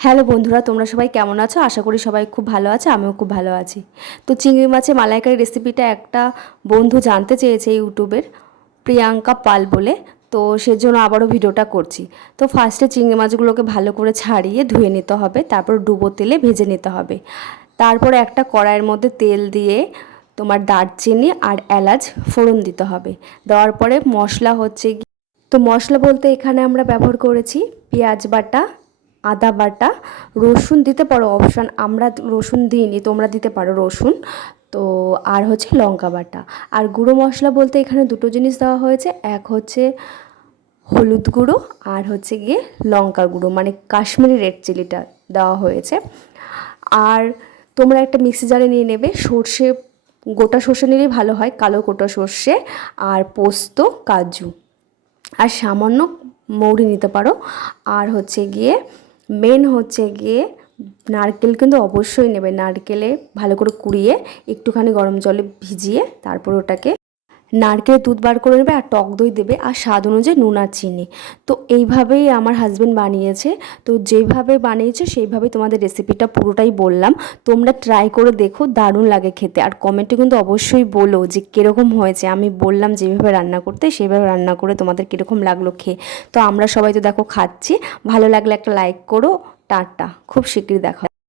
Hello বন্ধুরা, তোমরা সবাই কেমন আছো? আশা করি সবাই খুব ভালো আছে, আমিও খুব ভালো আছি। তো চিংড়ি মাছের মালাইকারি রেসিপিটা একটা বন্ধু জানতে চেয়েছে ইউটিউবের, প্রিয়াঙ্কা পাল বলে। তো সেজন্য আবারও ভিডিওটা করছি। তো ফার্স্টে চিংড়ি মাছগুলোকে ভালো করে ছাড়িয়ে ধুয়ে নিতে হবে, তারপর ডুবো তেলে ভেজে নিতে হবে। তারপরে একটা কড়াইয়ের মধ্যে তেল দিয়ে তোমার দারচিনি আর এলাচ ফোড়ন দিতে হবে। দেওয়ার পরে মশলা হচ্ছে, তো মশলা বলতে এখানে আমরা ব্যবহার করেছি পেঁয়াজ বাটা, আদা বাটা, রসুন দিতে পারো অপশান, আমরা রসুন দিইনি, তোমরা দিতে পারো রসুন। তো আর হচ্ছে লঙ্কা বাটা। আর গুঁড়ো মশলা বলতে এখানে দুটো জিনিস দেওয়া হয়েছে, এক হচ্ছে হলুদ গুঁড়ো আর হচ্ছে গিয়ে লঙ্কার গুঁড়ো, মানে কাশ্মীরি রেড চিলিটা দেওয়া হয়েছে। আর তোমরা একটা মিক্সি জারে নিয়ে নেবে সর্ষে, গোটা সর্ষে নিলেই ভালো হয়, কালো গোটা সর্ষে আর পোস্ত, কাজু আর সামান্য মৌরি নিতে পারো। আর হচ্ছে গিয়ে মেন হচ্ছে গিয়ে নারকেল কিন্তু অবশ্যই নেবে। নারকেলে ভালো করে কুড়িয়ে একটুখানি গরম জলে ভিজিয়ে তারপর ওটাকে নারকেলের দুধ বার করে নেবে আর টক দই দেবে আর স্বাদ অনুযায়ী নুন আর চিনি। তো এইভাবেই আমার হাজব্যান্ড বানিয়েছে। তো যেভাবে বানিয়েছে সেইভাবেই তোমাদের রেসিপিটা পুরোটাই বললাম। তোমরা ট্রাই করে দেখো, দারুণ লাগে খেতে। আর কমেন্টে কিন্তু অবশ্যই বলো যে কীরকম হয়েছে। আমি বললাম যেভাবে রান্না করতে, সেভাবে রান্না করে তোমাদের কীরকম লাগলো খেয়ে। তো আমরা সবাই তো দেখো খাচ্ছি। ভালো লাগলে একটা লাইক করো। টাটা, খুব শিগগিরই দেখা।